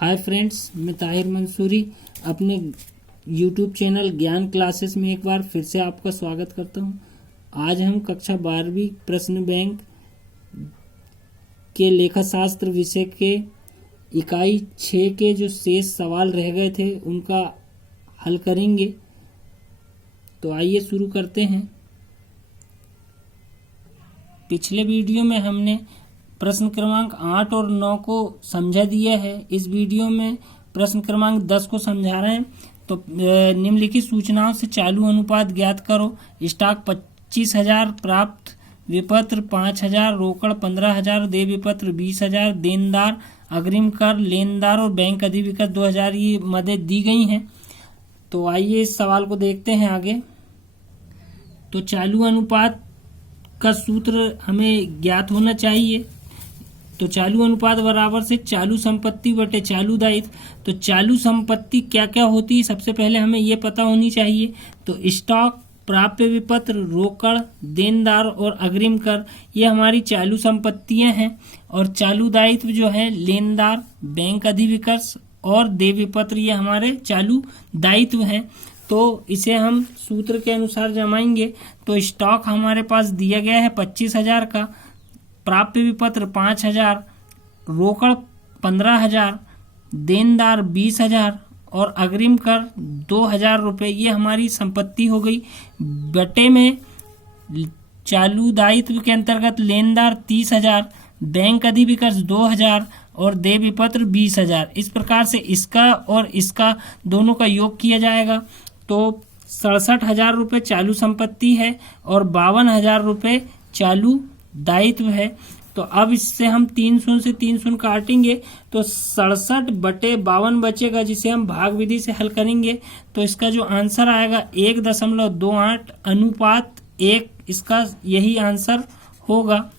Hi friends, मैं ताहिर मंसूरी अपने YouTube channel ज्ञान क्लासेस में एक बार फिर से आपका स्वागत करता हूं। आज हम कक्षा 12वीं प्रश्न बैंक के लेखाशास्त्र विषय के इकाई 6 के जो शेष सवाल रह गए थे उनका हल करेंगे। तो आइए शुरू करते हैं। पिछले वीडियो में हमने प्रश्न क्रमांक 8 और 9 को समझा दिया है। इस वीडियो में प्रश्न क्रमांक 10 को समझा रहे हैं। तो निम्नलिखित सूचनाओं से चालू अनुपात ज्ञात करो। स्टॉक 25,000, प्राप्त विपत्र 5,000, रोकड़ 15,000, देय विपत्र 20,000, देनदार अग्रिम कर, लेनदार और बैंक अधिविकत 2,000। ये मदें दी गई हैं। तो आइए इस सवाल को देखते हैं आगे। तो चालू अनुपात का सूत्र हमें ज्ञात होना चाहिए। तो चालू अनुपात बराबर से चालू संपत्ति बटे चालू दायित्व। तो चालू संपत्ति क्या क्या होती है, सबसे पहले हमें ये पता होनी चाहिए। तो स्टॉक, प्राप्य विपत्र, रोकड़, देनदार और अग्रिम कर, ये हमारी चालू संपत्तियां हैं। और चालू दायित्व जो है लेनदार, बैंक अधिविकर्ष और देय विपत्र, ये हमारे चालू दायित्व हैं। तो इसे हम सूत्र के अनुसार जमाएंगे। तो स्टॉक हमारे पास दिया गया है 25,000 का, प्राप्य विपत्र 5,000, रोकड़ 15,000, देनदार 20,000 और अग्रिम कर 2,000 रुपये। ये हमारी संपत्ति हो गई। बटे में चालू दायित्व के अंतर्गत लेनदार 30,000, बैंक अधिविकर्ष 2,000 और देय विपत्र 20,000। इस प्रकार से इसका और इसका दोनों का योग किया जाएगा। तो 67,000 रुपये चालू संपत्ति है और 52,000 रुपये चालू दायित्व है। तो अब इससे हम 300 से 300 काटेंगे तो 67 बटे 52 बचेगा, जिसे हम भाग विधि से हल करेंगे। तो इसका जो आंसर आएगा 1.28 अनुपात 1, इसका यही आंसर होगा।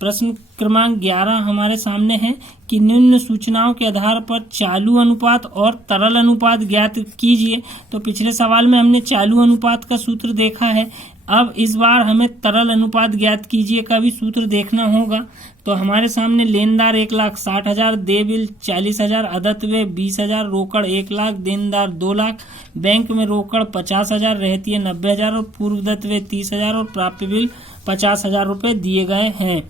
प्रश्न क्रमांक 11 हमारे सामने है कि निम्न सूचनाओं के आधार पर चालू अनुपात और तरल अनुपात ज्ञात कीजिए। तो पिछले सवाल में हमने चालू अनुपात का सूत्र देखा है। अब इस बार हमें तरल अनुपात ज्ञात कीजिए का भी सूत्र देखना होगा। तो हमारे सामने लेनदार 1,60,000, देय बिल 40,000, अदत्त व्यय 20,000, रोकड़ 1,00,000, देनदार 2,00,000, बैंक में रोकड़ 50,000, रहती है 90,000 और पूर्वदत्त व्यय 30,000 और प्राप्य बिल 50,000 रुपये दिए गए हैं।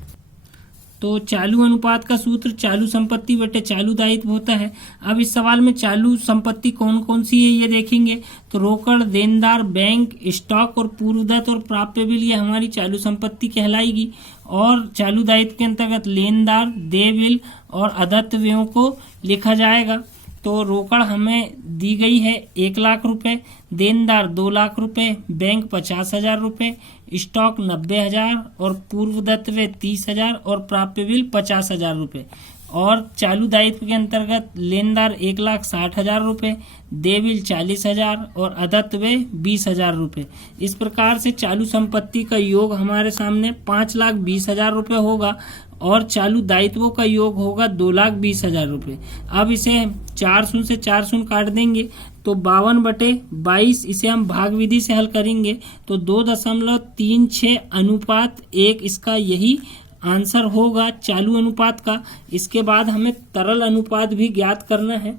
तो चालू अनुपात का सूत्र चालू संपत्ति बटे चालू दायित्व होता है। अब इस सवाल में चालू संपत्ति कौन कौन सी है ये देखेंगे। तो रोकड़, देनदार, बैंक, स्टॉक और पूर्वदत्त और प्राप्य बिल, ये हमारी चालू संपत्ति कहलाएगी। और चालू दायित्व के अंतर्गत लेनदार, देय बिल और अदत्त व्ययों को लिखा जाएगा। तो रोकड़ हमें दी गई है 1,00,000 रुपये, देनदार 2,00,000 रुपये, बैंक 50,000 रुपये, स्टॉक 90,000 और पूर्वदत्त व्यय 30,000 और प्राप्य बिल 50,000 रुपये। और चालू दायित्व के अंतर्गत लेनदार 1,60,000 रुपये, देय बिल 40,000 और अदत्त व्यय 20,000 रुपये। इस प्रकार से चालू संपत्ति का योग हमारे सामने 5,20,000 रुपये होगा और चालू दायित्वों का योग होगा 2,20,000 रुपये। अब इसे 400 से 400 काट देंगे तो 52 बटे 22, इसे हम भाग विधि से हल करेंगे। तो 2.36 अनुपात 1 इसका यही आंसर होगा चालू अनुपात का। इसके बाद हमें तरल अनुपात भी ज्ञात करना है।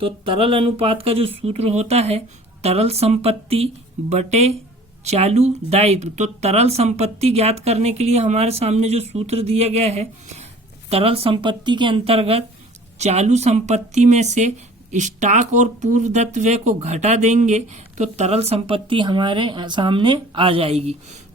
तो तरल अनुपात का जो सूत्र होता है तरल संपत्ति बटे चालू दायित्व। तो तरल संपत्ति ज्ञात करने के लिए हमारे सामने जो सूत्र दिया गया है, तरल संपत्ति के अंतर्गत चालू संपत्ति में से स्टॉक और पूर्वदत्त व्यय को घटा देंगे तो तरल संपत्ति हमारे सामने आ जाएगी।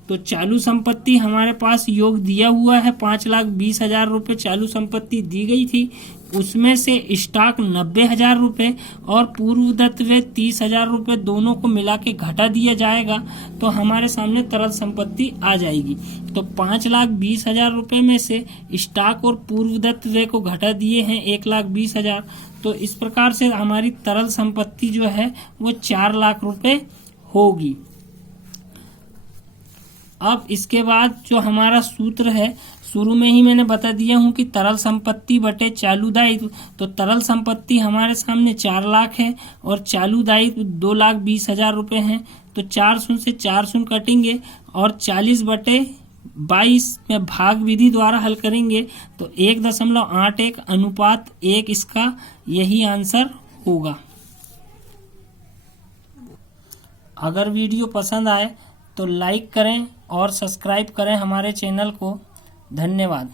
तो चालू संपत्ति हमारे पास योग दिया हुआ है 5,20,000 रुपये चालू संपत्ति दी गई थी। उसमें से स्टॉक 90,000 रुपये और पूर्वदत्त व्यय 30,000 रुपये दोनों को मिला के घटा दिया जाएगा तो हमारे सामने तरल संपत्ति आ जाएगी। तो 5,20,000 रुपये में से स्टॉक और पूर्वदत्त व्यय को घटा दिए हैं 1,20,000। तो इस प्रकार से हमारी तरल संपत्ति जो है वो 4,00,000 रुपये होगी। अब इसके बाद जो हमारा सूत्र है, शुरू में ही मैंने बता दिया हूं कि तरल संपत्ति बटे चालू दायित्व। तो तरल संपत्ति हमारे सामने 4,00,000 है और चालू दायित्व 2,20,000 रुपये हैं। तो 400 से 400 कटेंगे और 40 बटे 22 में भाग विधि द्वारा हल करेंगे तो 1.81 अनुपात 1 इसका यही आंसर होगा। अगर वीडियो पसंद आए तो लाइक करें और सब्सक्राइब करें हमारे चैनल को। धन्यवाद।